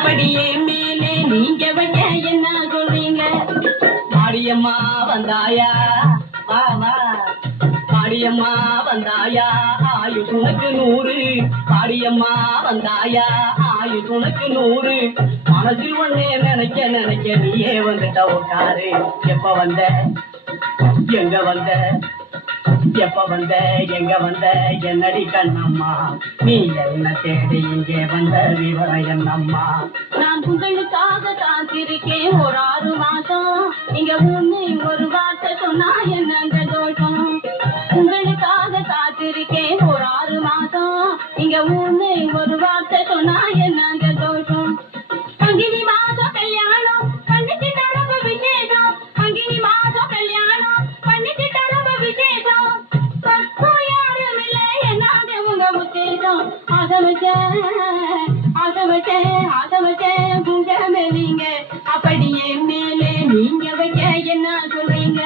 அப்படியே மேலே நீங்க வைக்க என்ன சொல்றீங்க? மாரியம்மா வந்தாயா மாமா, மாரியம்மா வந்தாயா ஆயு உனக்கு 100. மாரியம்மா வந்தாயா ஆயு உனக்கு 100. மனசில் ஒண்ணே நினைக்க நினைக்க நீயே வந்துட்ட உட்காரு. எப்ப வந்த எங்க வந்த, எப்ப வந்த எங்க வந்த என்னடி கண்ணம்மா, நீ என்ன தேடி இங்கே வந்த விவரம் என்னம்மா? நான் உங்களுக்காக காத்திருக்கேன் ஒரு 6 மாசம். இங்க ஒண்ணு ஒரு வார்த்தை சொன்னா என்னங்க தோஷம்? உங்களுக்காக காத்திருக்கேன் ஒரு 6 மாசம். இங்க ஒண்ணு ஒரு வார்த்தை சொன்னா என்னங்க தோஷம்? பங்கினி மாசம் கல்யாணம் பண்ணிட்டு ரொம்ப விசேஷம். பங்கினி மாசம் கல்யாணம் பண்ணிட்டு ரொம்ப விசேஷம். பக்கம் யாரும் இல்லை என்னாங்க உங்க உத்தேசம்? ஆசை வச்சேன் உங்க மேலீங்க. அப்படியே மேலே நீங்க வைக்க என்ன சொல்றீங்க?